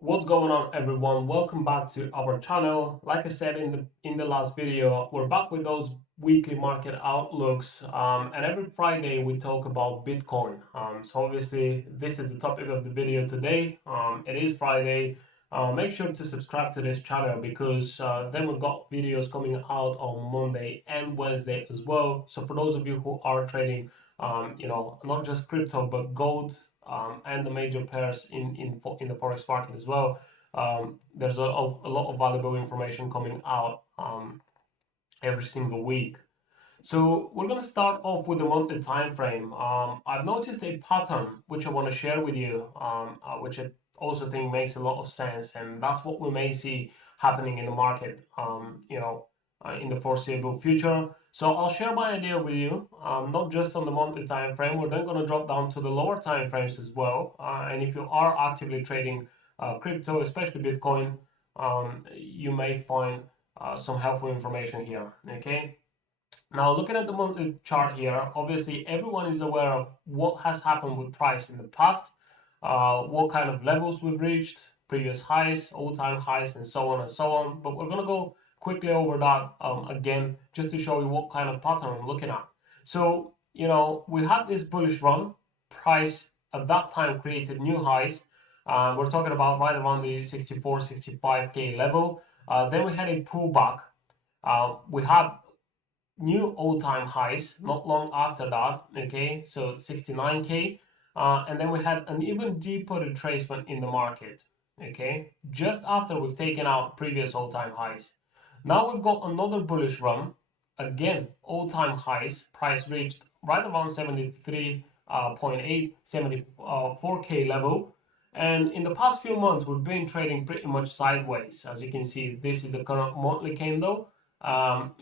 What's going on, everyone? Welcome back to our channel. Like I said in the last video, we're back with those weekly market outlooks, and every Friday we talk about Bitcoin. So obviously this is the topic of the video today. It is Friday. Make sure to subscribe to this channel because then we've got videos coming out on Monday and Wednesday as well. So for those of you who are trading, not just crypto but gold, and the major pairs in the forex market as well. There's a lot of valuable information coming out every single week. So we're going to start off with the monthly time frame. I've noticed a pattern which I want to share with you, which I also think makes a lot of sense, and that's what we may see happening in the market, in the foreseeable future. So I'll share my idea with you, not just on the monthly time frame. We're then going to drop down to the lower time frames as well. And if you are actively trading crypto, especially Bitcoin, you may find some helpful information here. Okay. Now, looking at the monthly chart here, obviously everyone is aware of what has happened with price in the past, what kind of levels we've reached, previous highs, all-time highs, and so on and so on. But we're going to go quickly over that again, just to show you what kind of pattern I'm looking at. So, we had this bullish run. Price at that time created new highs. We're talking about right around the 64, 65K level. Then we had a pullback. We had new all-time highs not long after that. Okay, so 69K, and then we had an even deeper retracement in the market. Okay, just after we've taken out previous all-time highs. Now we've got another bullish run. Again, all-time highs. Price reached right around 73.8, 74K level. And in the past few months, we've been trading pretty much sideways. As you can see, this is the current monthly candle,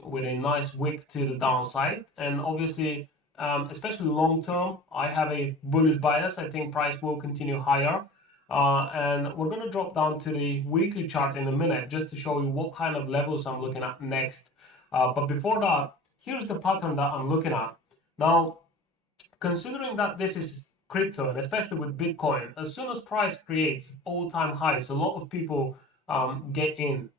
with a nice wick to the downside. And obviously, especially long term, I have a bullish bias. I think price will continue higher. And we're going to drop down to the weekly chart in a minute just to show you what kind of levels I'm looking at next. But before that, here's the pattern that I'm looking at. Now, considering that this is crypto, and especially with Bitcoin, as soon as price creates all-time highs, a lot of people get in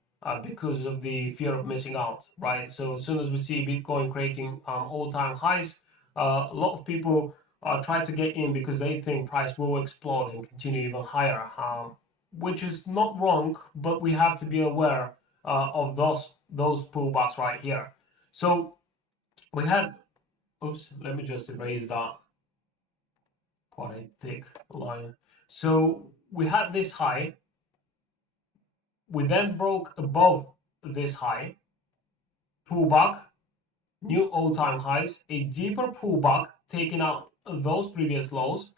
because of the fear of missing out, right? So as soon as we see Bitcoin creating all-time highs, a lot of people try to get in because they think price will explode and continue even higher, which is not wrong, but we have to be aware of those pullbacks right here. So we had, oops, let me just erase that, quite a thick line. So we had this high. We then broke above this high, pullback, new all-time highs, a deeper pullback, taking out those previous lows.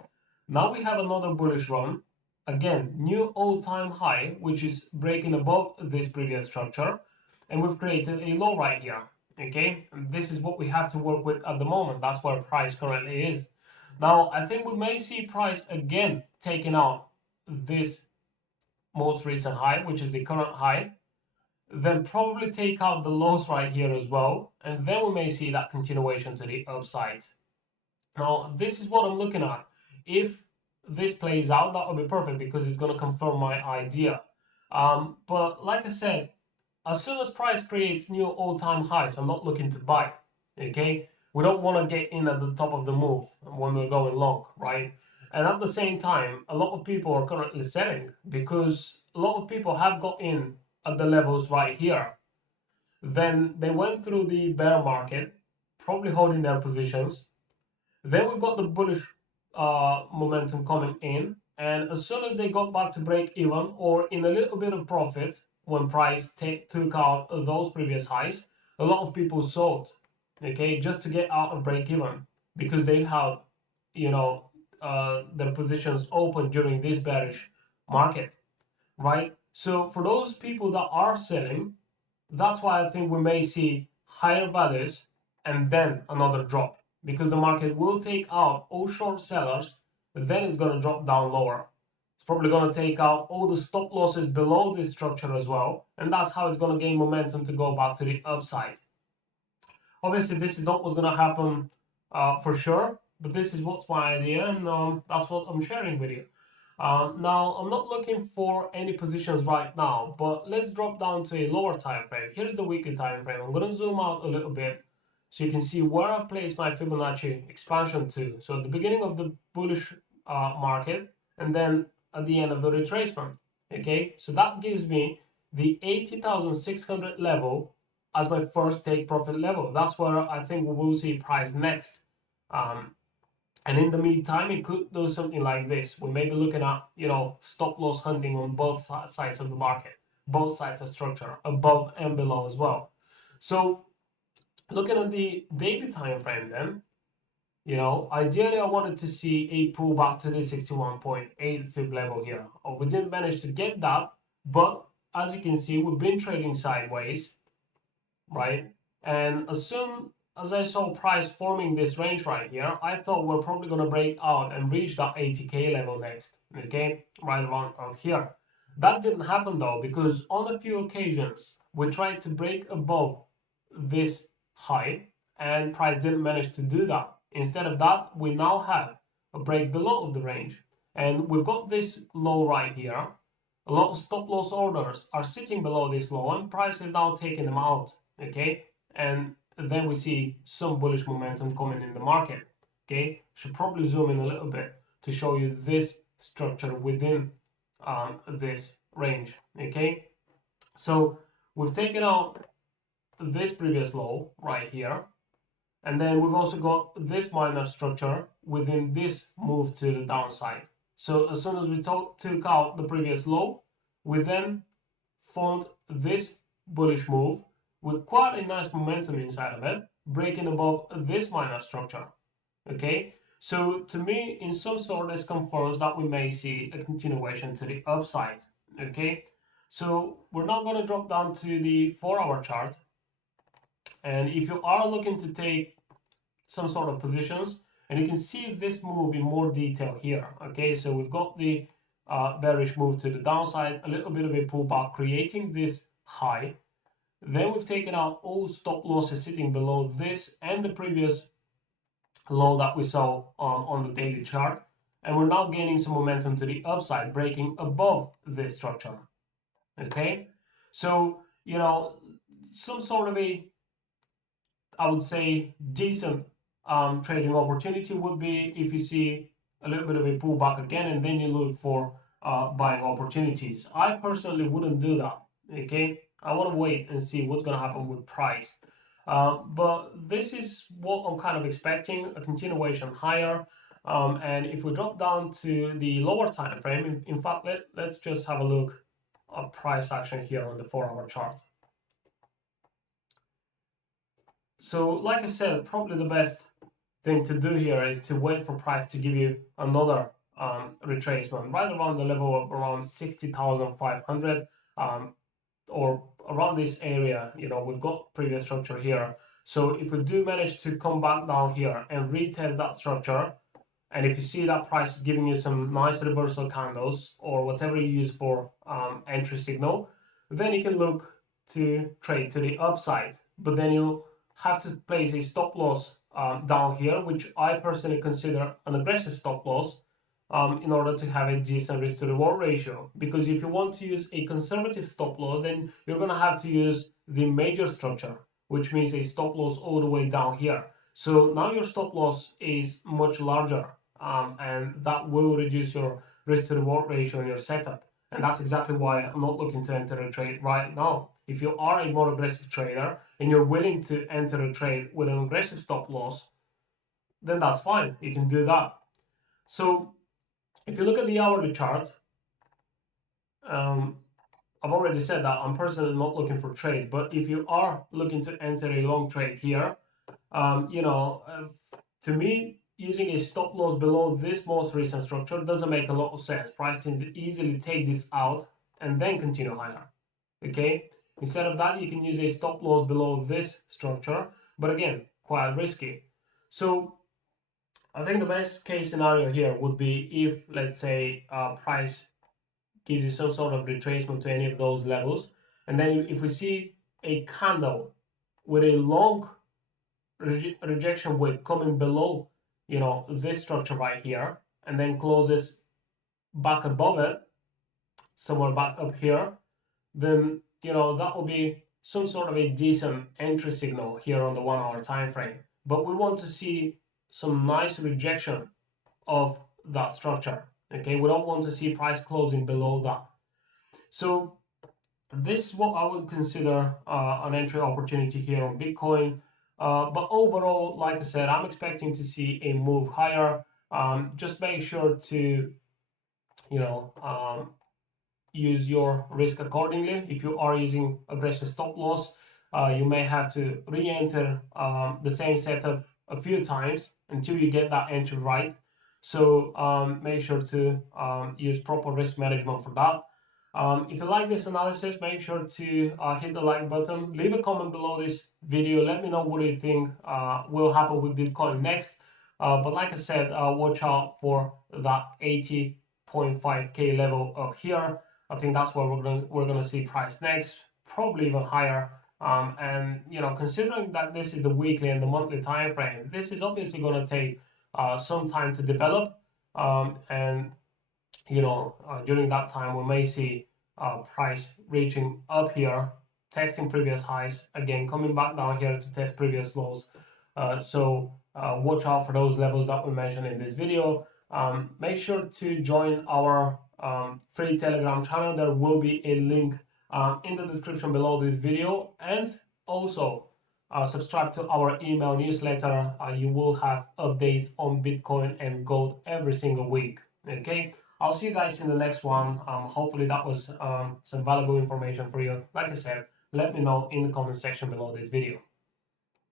Now we have another bullish run. Again, new all-time high, which is breaking above this previous structure. And we've created a low right here. Okay, and this is what we have to work with at the moment. That's where price currently is. Now, I think we may see price again taking out this most recent high, which is the current high, then probably take out the lows right here as well, and then we may see that continuation to the upside. Now, this is what I'm looking at. If this plays out, that would be perfect because it's going to confirm my idea. But like I said, as soon as price creates new all-time highs, I'm not looking to buy. Okay, we don't want to get in at the top of the move when we're going long, right? And at the same time, a lot of people are currently selling because a lot of people have got in at the levels right here. Then they went through the bear market, probably holding their positions. Then we've got the bullish momentum coming in, and as soon as they got back to break even or in a little bit of profit when price took out those previous highs, a lot of people sold, okay, just to get out of break even because they had, their positions open during this bearish market, right? So for those people that are selling, that's why I think we may see higher values and then another drop because the market will take out all short sellers, then it's going to drop down lower. It's probably going to take out all the stop losses below this structure as well, and that's how it's going to gain momentum to go back to the upside. Obviously, this is not what's going to happen for sure, but this is what's my idea, and that's what I'm sharing with you. Now, I'm not looking for any positions right now, but let's drop down to a lower time frame. Here's the weekly time frame. I'm going to zoom out a little bit so you can see where I've placed my Fibonacci expansion to. So at the beginning of the bullish market, and then at the end of the retracement. Okay, so that gives me the 80,600 level as my first take profit level. That's where I think we will see price next. And in the meantime, it could do something like this. We may be looking at, stop loss hunting on both sides of the market, both sides of structure, above and below as well. So looking at the daily time frame then, ideally I wanted to see a pullback to the 61.8 fib level here. We didn't manage to get that, but as you can see, we've been trading sideways, right? And as soon as I saw price forming this range right here, I thought we're probably going to break out and reach that 80k level next, okay, right around here. That didn't happen though, because on a few occasions we tried to break above this high and price didn't manage to do that. Instead of that, we now have a break below of the range, and we've got this low right here. A lot of stop loss orders are sitting below this low, and price is now taking them out, okay? And then we see some bullish momentum coming in the market, okay? Should probably zoom in a little bit to show you this structure within this range, okay? So we've taken out this previous low right here, and then we've also got this minor structure within this move to the downside. So as soon as we took out the previous low, we then formed this bullish move with quite a nice momentum inside of it, breaking above this minor structure. Okay, so to me, in some sort, this confirms that we may see a continuation to the upside. Okay, so we're now going to drop down to the 4-hour chart, and if you are looking to take some sort of positions, and you can see this move in more detail here. Okay, so we've got the bearish move to the downside, a little bit of a pullback, creating this high. Then we've taken out all stop losses sitting below this and the previous low that we saw on the daily chart, and we're now gaining some momentum to the upside, breaking above this structure. Okay, so some sort of a, I would say, decent trading opportunity would be if you see a little bit of a pullback again, and then you look for buying opportunities. I personally wouldn't do that. Okay, I want to wait and see what's going to happen with price. But this is what I'm kind of expecting, a continuation higher. And if we drop down to the lower time frame, in fact, let's just have a look at price action here on the 4-hour chart. So like I said, probably the best thing to do here is to wait for price to give you another retracement right around the level of around 60,500 or around this area. We've got previous structure here. So if we do manage to come back down here and retest that structure, and if you see that price is giving you some nice reversal candles or whatever you use for entry signal, then you can look to trade to the upside. But then you have to place a stop loss down here, which I personally consider an aggressive stop loss in order to have a decent risk to reward ratio. Because if you want to use a conservative stop loss, then you're going to have to use the major structure, which means a stop loss all the way down here. So now your stop loss is much larger, and that will reduce your risk to reward ratio in your setup. And that's exactly why I'm not looking to enter a trade right now. If you are a more aggressive trader and you're willing to enter a trade with an aggressive stop loss, then that's fine. You can do that. So if you look at the hourly chart, I've already said that I'm personally not looking for trades, but if you are looking to enter a long trade here, to me, using a stop loss below this most recent structure doesn't make a lot of sense. Price can easily take this out and then continue higher. Okay, instead of that, you can use a stop loss below this structure, but again, quite risky. So I think the best case scenario here would be if, let's say, price gives you some sort of retracement to any of those levels, and then if we see a candle with a long rejection wick coming below this structure right here, and then closes back above it, somewhere back up here, then that will be some sort of a decent entry signal here on the 1 hour time frame. But we want to see some nice rejection of that structure. Okay, we don't want to see price closing below that. So this is what I would consider an entry opportunity here on Bitcoin. But overall, like I said, I'm expecting to see a move higher. Just make sure to use your risk accordingly. If you are using aggressive stop loss, you may have to re-enter the same setup a few times until you get that entry right. So make sure to use proper risk management for that. If you like this analysis, make sure to hit the like button, leave a comment below this video, let me know what you think will happen with Bitcoin next. But like I said, watch out for that 80.5k level up here. I think that's where we're gonna see price next, probably even higher. And considering that this is the weekly and the monthly time frame, this is obviously gonna take some time to develop. And during that time, we may see price reaching up here, testing previous highs, again coming back down here to test previous lows. So watch out for those levels that we mentioned in this video. Make sure to join our free Telegram channel. There will be a link in the description below this video, and also subscribe to our email newsletter. You will have updates on Bitcoin and gold every single week. Okay, I'll see you guys in the next one. Hopefully that was some valuable information for you. Like I said, let me know in the comment section below this video.